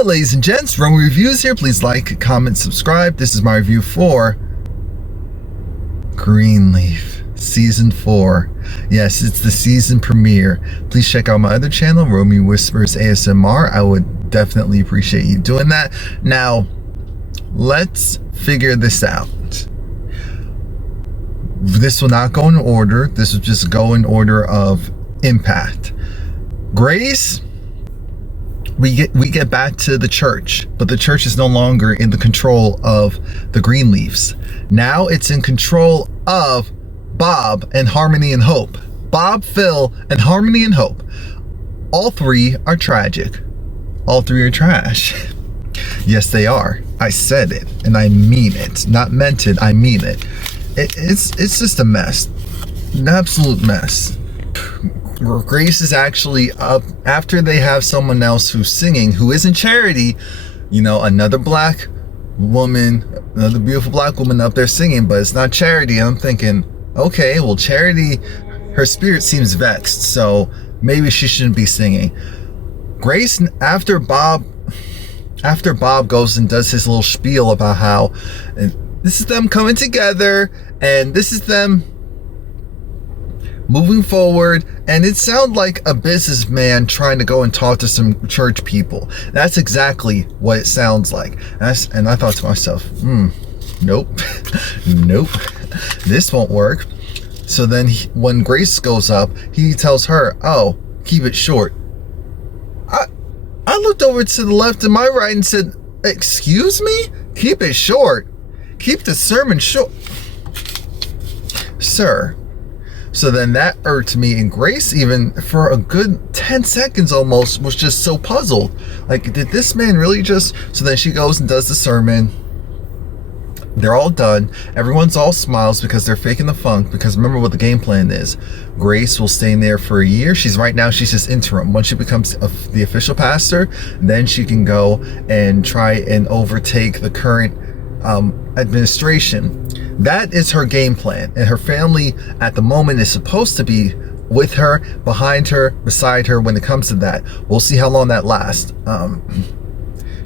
Hello ladies and gents, Romie Reviews here. Please like, comment, subscribe. This is my review for Greenleaf Season 4. Yes, it's the season premiere. Please check out my other channel, Romie Whispers ASMR. I would definitely appreciate you doing that. Now, let's figure this out. This will not go in order. This will just go in order of impact. Grace, we get back to the church, but the church is no longer in the control of the Greenleafs. Now it's in control of Bob and Harmony and Hope. Bob, Phil, and Harmony and Hope. All three are tragic. All three are trash. Yes, they are. I said it, and I mean it. Not meant it, I mean it. It's just a mess. An absolute mess. Grace is actually up after they have someone else who's singing, who isn't Charity, you know, another black woman, another beautiful black woman up there singing, but it's not Charity. And I'm thinking, okay, well, Charity, her spirit seems vexed, so maybe she shouldn't be singing. Grace, after Bob goes and does his little spiel about how this is them coming together and this is them moving forward, and it sounded like a businessman trying to go and talk to some church people. That's exactly what it sounds like. And I thought to myself, nope, nope, this won't work. So then when Grace goes up, he tells her, oh, keep it short. I looked over to the left and my right and said, excuse me? Keep it short. Keep the sermon short. Sir. So then that irked me, and Grace, even for a good 10 seconds almost, was just so puzzled. Like, did this man really just... So then she goes and does the sermon. They're all done. Everyone's all smiles because they're faking the funk, because remember what the game plan is. Grace will stay in there for a year. Right now she's just interim. Once she becomes the official pastor, then she can go and try and overtake the current administration. That is her game plan, and her family at the moment is supposed to be with her, behind her, beside her when it comes to that. We'll see how long that lasts.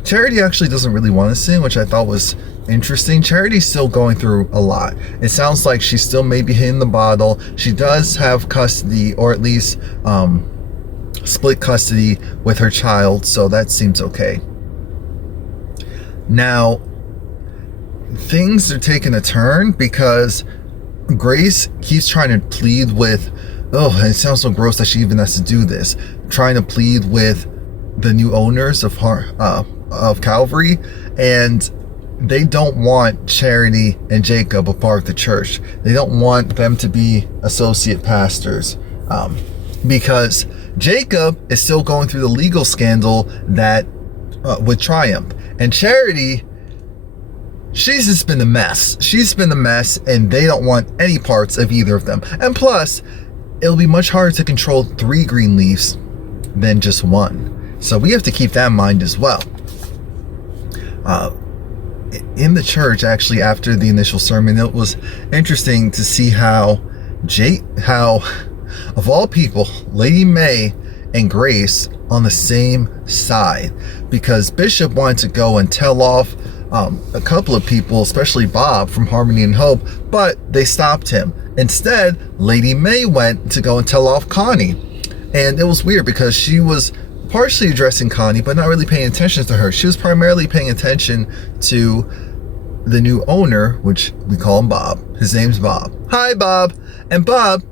Charity actually doesn't really want to sing, which I thought was interesting. Charity's still going through a lot. It sounds like she's still maybe hitting the bottle. She does have custody, or at least split custody with her child, so that seems okay. Now, things are taking a turn because Grace keeps trying to plead with, oh, it sounds so gross that she even has to do this, trying to plead with the new owners of Calvary, and they don't want Charity and Jacob a part of the church. They don't want them to be associate pastors, because Jacob is still going through the legal scandal that with Triumph, and Charity, she's just been a mess. She's been a mess, and they don't want any parts of either of them. And plus, it'll be much harder to control 3 Greenleafs than just 1. So we have to keep that in mind as well. In the church, actually, after the initial sermon, it was interesting to see how of all people, Lady May and Grace on the same side, because Bishop wanted to go and tell off a couple of people, especially Bob from Harmony and Hope, but they stopped him. Instead, Lady May went to go and tell off Connie. And it was weird because she was partially addressing Connie, but not really paying attention to her. She was primarily paying attention to the new owner, which we call him Bob. His name's Bob. Hi, Bob. And Bob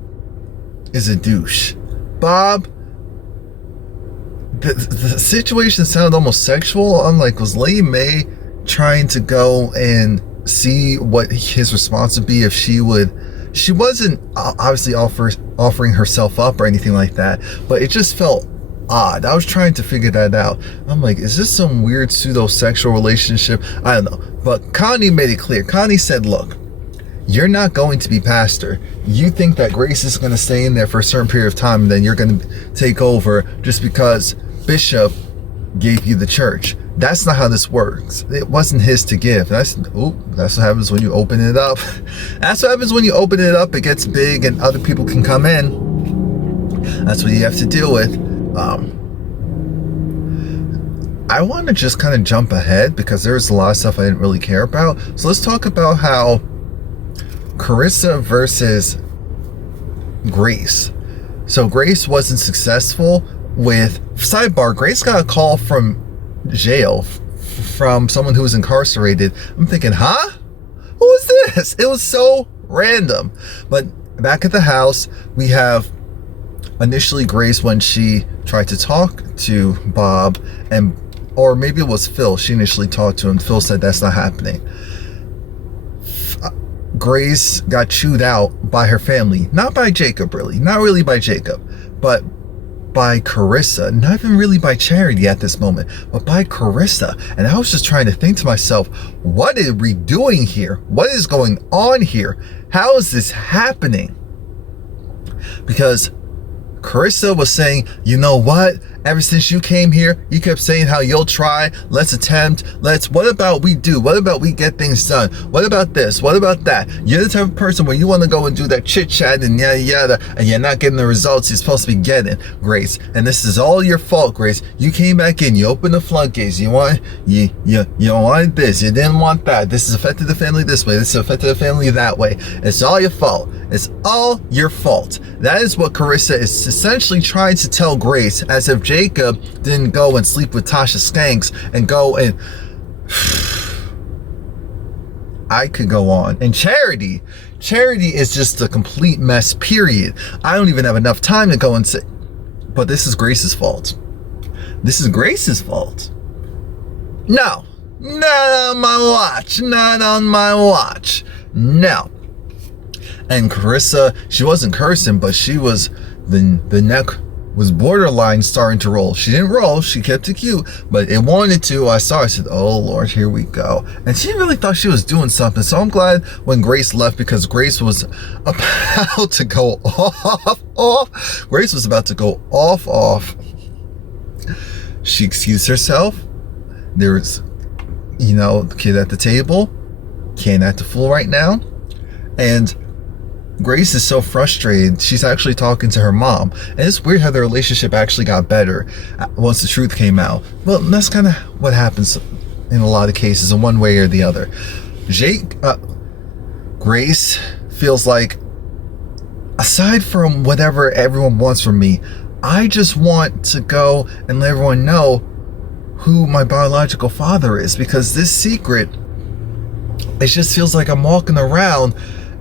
is a douche. Bob, the situation sounded almost sexual. I'm like, was Lady May trying to go and see what his response would be if she wasn't obviously offering herself up or anything like that, but it just felt odd. I was trying to figure that out. I'm like, is this some weird pseudo-sexual relationship? I don't know. But Connie made it clear. Connie said, look, you're not going to be pastor. You think that Grace is going to stay in there for a certain period of time and then you're going to take over just because Bishop gave you the church. That's not how this works. It wasn't his to give. That's what happens when you open it up. That's what happens when you open it up. It gets big and other people can come in. That's what you have to deal with. I want to just kind of jump ahead because there's a lot of stuff I didn't really care about. So let's talk about how Carissa versus Grace. So Grace wasn't successful with, sidebar, Grace got a call from jail from someone who was incarcerated. I'm thinking, huh? Who is this? It was so random. But back at the house, we have initially Grace when she tried to talk to Bob, and or maybe it was Phil. She initially talked to him. Phil said that's not happening. Grace got chewed out by her family, not by Jacob really, not really by Jacob, but by Carissa, not even really by Charity at this moment, but by Carissa. And I was just trying to think to myself, what are we doing here? What is going on here? How is this happening? Because Carissa was saying, you know what? Ever since you came here, you kept saying how you'll try, let's attempt, what about we do? What about we get things done? What about this? What about that? You're the type of person where you want to go and do that chit chat and yada yada, and you're not getting the results you're supposed to be getting, Grace. And this is all your fault, Grace. You came back in, you opened the floodgates, you wanted this, you didn't want that. This has affected the family this way, this has affected the family that way. It's all your fault. It's all your fault. That is what Carissa is essentially trying to tell Grace, as if Jacob didn't go and sleep with Tasha Skanks and go and I could go on. And Charity is just a complete mess, period. I don't even have enough time to go and say, but this is Grace's fault. This is Grace's fault. No, not on my watch, not on my watch. No. And Carissa, she wasn't cursing, but she was, the neck was borderline starting to roll. She didn't roll, she kept it cute, but it wanted to. I saw, I said, oh Lord, here we go. And she really thought she was doing something. So I'm glad when Grace left, because Grace was about to go off. Grace was about to go off. She excused herself. There was, the kid at the table, can't act a fool right now. And Grace is so frustrated, she's actually talking to her mom. And it's weird how their relationship actually got better once the truth came out. Well, that's kind of what happens in a lot of cases, in one way or the other. Grace feels like, aside from whatever everyone wants from me, I just want to go and let everyone know who my biological father is. Because this secret, it just feels like I'm walking around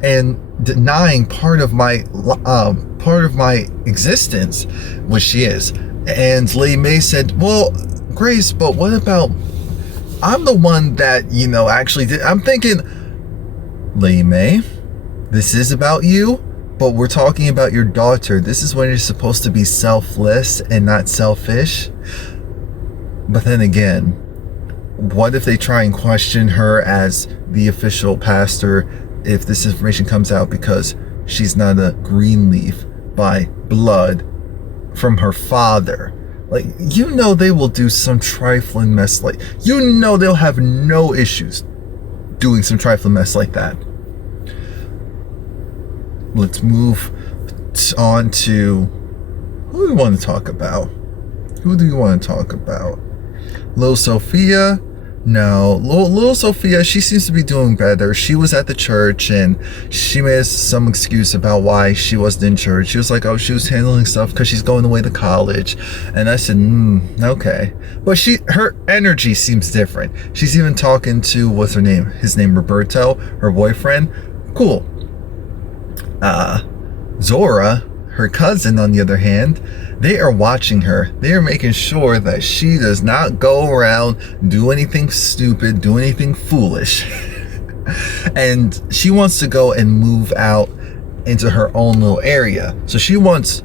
and denying part of my existence, which she is. And Lady May said, well, Grace, but what about, I'm the one that, actually did. I'm thinking, Lady May, this is about you, but we're talking about your daughter. This is when you're supposed to be selfless and not selfish. But then again, what if they try and question her as the official pastor if this information comes out, because she's not a Greenleaf by blood from her father? Like, they will do some trifling mess they'll have no issues doing some trifling mess like that. Let's move on to, who do we want to talk about? Little Sophia? No, little Sophia, she seems to be doing better. She was at the church and she made some excuse about why she wasn't in church. She was like, oh, she was handling stuff because she's going away to college. And I said, okay. But her energy seems different. She's even talking to, what's her name? His name, Roberto, her boyfriend. Cool. Zora, her cousin, on the other hand, they are watching her. They are making sure that she does not go around, do anything stupid, do anything foolish. And she wants to go and move out into her own little area. So she wants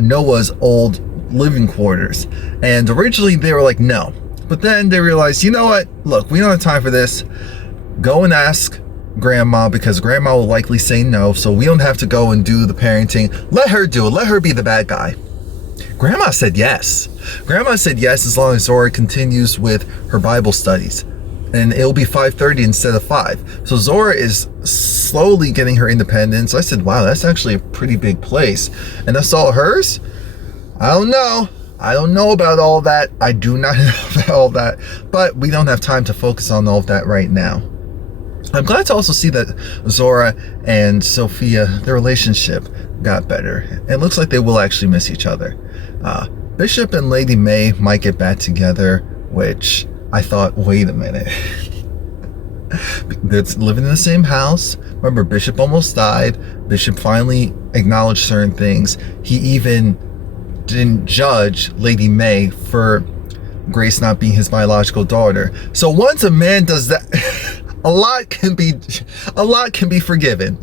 Noah's old living quarters. And originally they were like, no. But then they realized, you know what? Look, we don't have time for this. Go and ask Grandma, because Grandma will likely say no. So we don't have to go and do the parenting. Let her do it. Let her be the bad guy. Grandma said yes. Grandma said yes, as long as Zora continues with her Bible studies. And it'll be 5:30 instead of 5. So Zora is slowly getting her independence. I said, wow, that's actually a pretty big place. And that's all hers? I don't know. I don't know about all that. I do not know about all that. But we don't have time to focus on all of that right now. I'm glad to also see that Zora and Sophia, their relationship got better. It looks like they will actually miss each other. Bishop and Lady May might get back together, which I thought, wait a minute. They're living in the same house. Remember, Bishop almost died. Bishop finally acknowledged certain things. He even didn't judge Lady May for Grace not being his biological daughter. So once a man does that, a lot can be forgiven.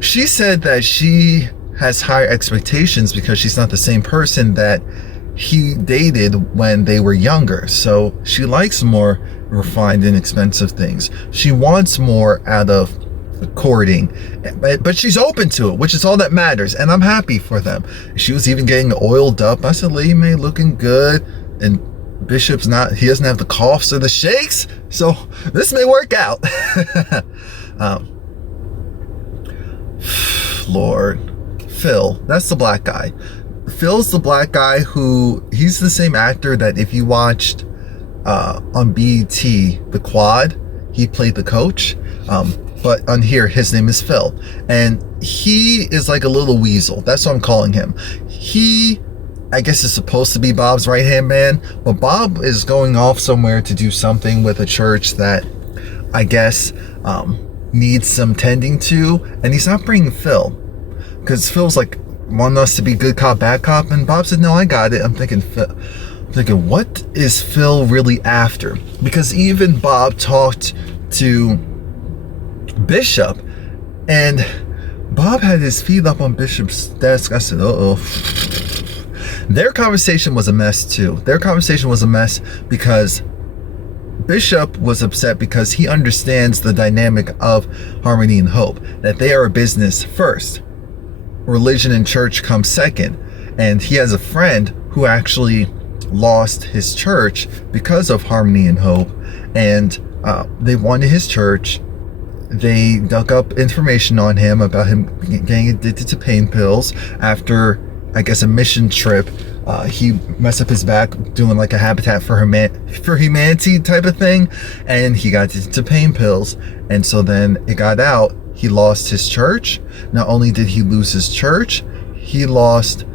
She said that she has higher expectations because she's not the same person that he dated when they were younger. So she likes more refined and expensive things. She wants more out of courting, but she's open to it, which is all that matters, and I'm happy for them. She was even getting oiled up. I said, Lady May looking good, and Bishop's not, he doesn't have the coughs or the shakes, so this may work out. Lord, Phil, that's the black guy. Phil's the black guy who, he's the same actor that if you watched on BET, The Quad, he played the coach. But on here, his name is Phil. And he is like a little weasel. That's what I'm calling him. He, I guess, is supposed to be Bob's right-hand man. But Bob is going off somewhere to do something with a church that I guess needs some tending to. And he's not bringing Phil. Because Phil's like, wanting us to be good cop, bad cop. And Bob said, no, I got it. I'm thinking, what is Phil really after? Because even Bob talked to Bishop, and Bob had his feet up on Bishop's desk. I said, uh-oh. Their conversation was a mess too. Their conversation was a mess because Bishop was upset because he understands the dynamic of Harmony and Hope, that they are a business first. Religion and church come second. And he has a friend who actually lost his church because of Harmony and Hope, and they wanted his church. They dug up information on him about him getting addicted to pain pills after, I guess, a mission trip. He messed up his back doing like a Habitat for Humanity type of thing, and he got addicted to pain pills. And so then it got out, he lost his church. Not only did he lose his church, he lost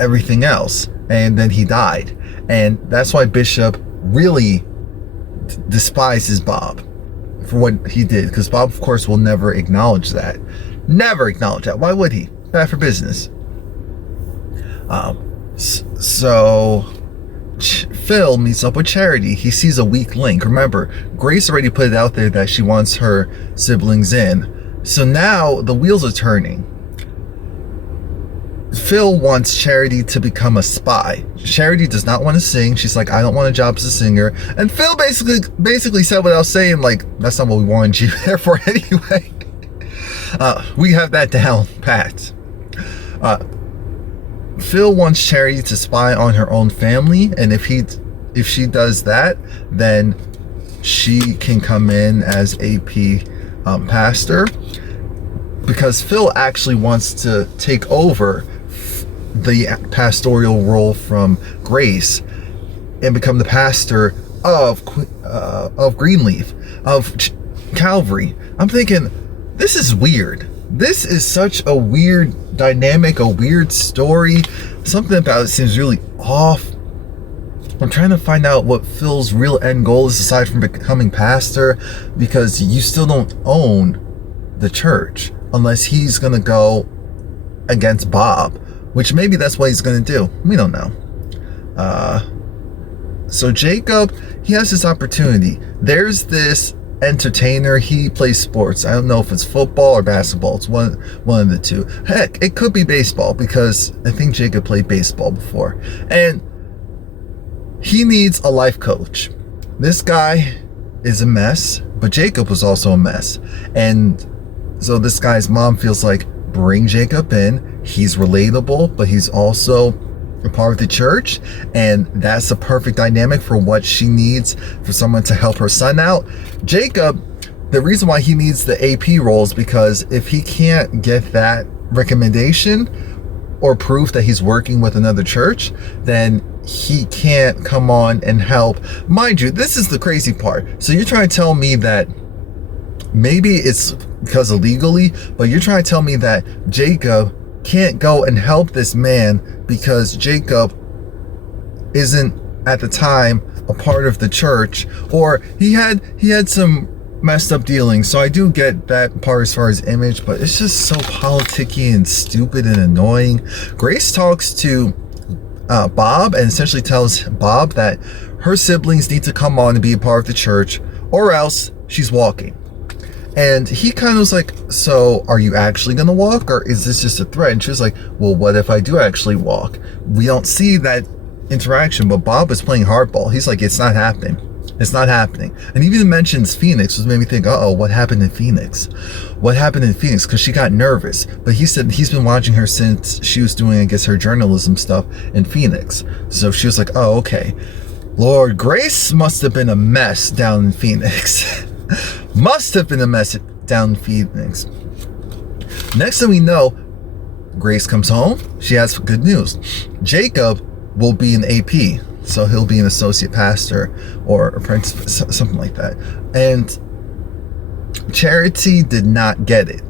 everything else, and then he died. And that's why Bishop really despises Bob for what he did, because Bob, of course, will never acknowledge that. Never acknowledge that. Why would he? Bad for business. So Phil meets up with Charity. He sees a weak link. Remember, Grace already put it out there that she wants her siblings in. So now the wheels are turning. Phil wants Charity to become a spy. Charity does not want to sing. She's like, I don't want a job as a singer. And Phil basically said what I was saying, like, that's not what we wanted you there for anyway. We have that down pat. Phil wants Charity to spy on her own family, and if she does that, then she can come in as AP pastor, because Phil actually wants to take over the pastoral role from Grace and become the pastor of Greenleaf, of Calvary. I'm thinking, this is weird. This is such a weird dynamic, a weird story. Something about it seems really off. I'm trying to find out what Phil's real end goal is aside from becoming pastor, because you still don't own the church unless he's going to go against Bob, which maybe that's what he's going to do. We don't know. So Jacob, he has this opportunity. There's this entertainer. He plays sports. I don't know if it's football or basketball. It's one of the two. Heck, it could be baseball, because I think Jacob played baseball before. And he needs a life coach. This guy is a mess, but Jacob was also a mess. And so this guy's mom feels like, bring Jacob in. He's relatable, but he's also a part of the church, and that's the perfect dynamic for what she needs, for someone to help her son out. Jacob, the reason why he needs the AP role is because if he can't get that recommendation, or proof that he's working with another church, then he can't come on and help. Mind you, this is the crazy part. So you're trying to tell me that maybe it's because illegally, but you're trying to tell me that Jacob can't go and help this man because Jacob isn't at the time a part of the church, or he had some messed up dealings. So I do get that part as far as image, but it's just so politicky and stupid and annoying. Grace talks to Bob and essentially tells Bob that her siblings need to come on and be a part of the church, or else she's walking. And he kind of was like, so are you actually going to walk, or is this just a threat? And she was like, well, what if I do actually walk? We don't see that interaction, but Bob is playing hardball. He's like, it's not happening. It's not happening. And he even mentions Phoenix, which made me think, uh-oh, what happened in Phoenix? What happened in Phoenix? Because she got nervous. But he said he's been watching her since she was doing, I guess, her journalism stuff in Phoenix. So she was like, oh, okay. Lord, Grace must have been a mess down in Phoenix. Must have been a mess down in Phoenix. Next thing we know, Grace comes home. She has good news. Jacob will be an AP. So he'll be an associate pastor or apprentice, something like that. And Charity did not get it.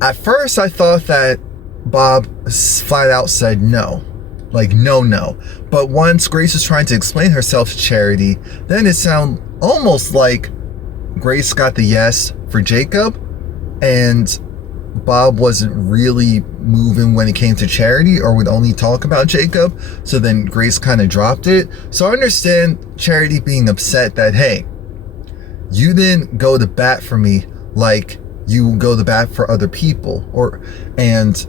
At first, I thought that Bob flat out said no. Like, no. But once Grace was trying to explain herself to Charity, then it sounded almost like Grace got the yes for Jacob, and Bob wasn't really moving when it came to Charity, or would only talk about Jacob. So then Grace kind of dropped it. So I understand Charity being upset that, hey, you didn't go to bat for me like you go to bat for other people, and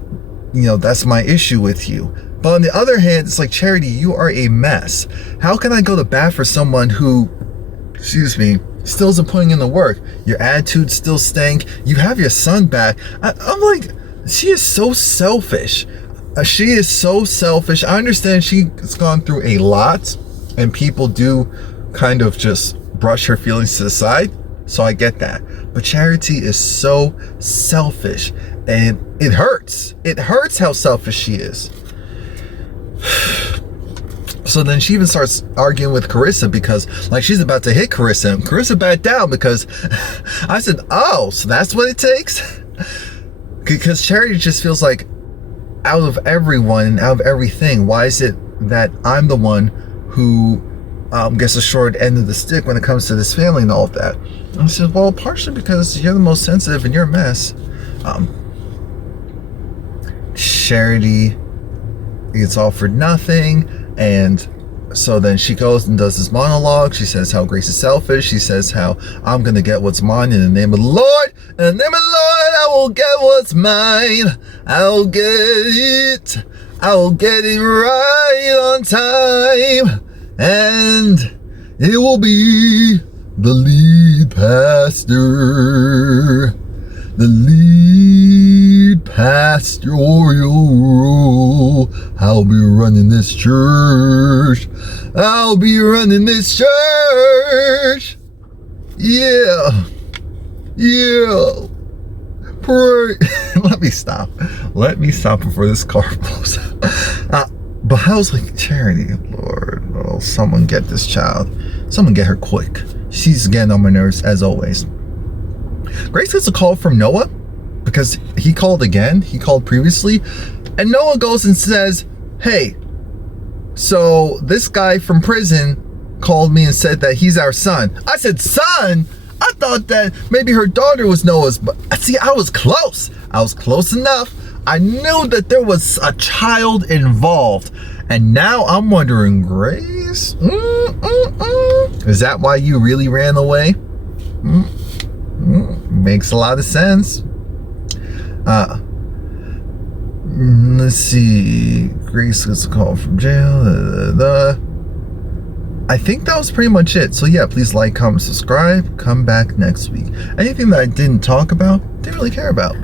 that's my issue with you. But on the other hand, it's like, Charity, you are a mess. How can I go to bat for someone who, still isn't putting in the work? Your attitude still stank. You have your son back. I'm like, she is so selfish. She is so selfish. I understand she's gone through a lot, and people do kind of just brush her feelings to the side. So I get that. But Charity is so selfish, and it hurts. It hurts how selfish she is. So then she even starts arguing with Carissa because, like, she's about to hit Carissa, and Carissa backed down because I said, oh, so that's what it takes? Because Charity just feels like, out of everyone and out of everything, why is it that I'm the one who gets the short end of the stick when it comes to this family and all of that? And I said, well, partially because you're the most sensitive and you're a mess. Charity gets offered nothing. And so then she goes and does this monologue. She says how Grace is selfish. She says how I'm going to get what's mine in the name of the Lord. In the name of the Lord, I will get what's mine. I'll get it. I will get it right on time. And it will be the lead pastor. The lead pastoral role. I'll be running this church. I'll be running this church. Yeah. Pray. Let me stop before this car blows up. But I was like, Charity, Lord, oh, someone get this child. Someone get her quick. She's getting on my nerves as always. Grace gets a call from Noah because he called again. He called previously. And Noah goes and says, hey, so this guy from prison called me and said that he's our son. I said, son? I thought that maybe her daughter was Noah's. But see, I was close. I was close enough. I knew that there was a child involved. And now I'm wondering, Grace? Is that why you really ran away? Makes a lot of sense. Let's see. Grace gets a call from jail. I think that was pretty much it. So yeah, please like, comment, subscribe. Come back next week. Anything that I didn't talk about, didn't really care about.